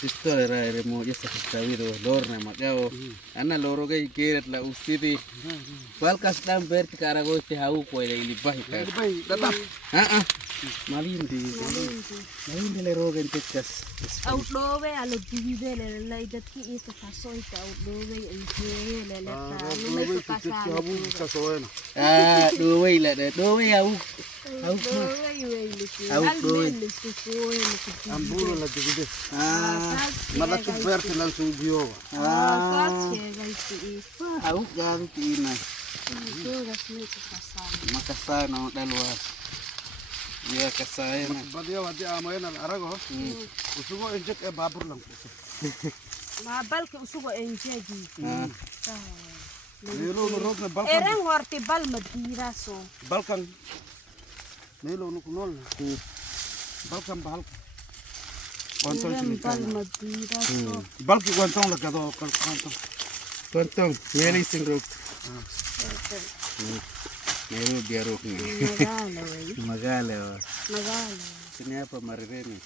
Pistole ra mo yesa kastawido lorna magao. Ana loro gay keret la usiti. Balkas dam berti karago te hau ko ile libahi ka. Tetap. Malindi. Malindi le rogen tekas. Outdoor alo divide le idati ito pasoi ta outdoor enjoy le le ta no me to casa. Do way la do way au. Amburo la divide. Mala tu berti langsung bio. Au ganti ina. Makasana dalwa. Ya kasayana. Badia wadi amoyana arago. Usugo injek e babur lang. Ma balke usugo enjeji. Nilo rok na balkan. Ereng horti bal madira so. Balkan. Nilo nuk nol. Balkan bal. Kontong sini Bal madira so. Balki kontong la kado kontong. Kontong meli singruk. Melu biaruk ni. Magala wey. Magala. Magala. Sini apa marireni?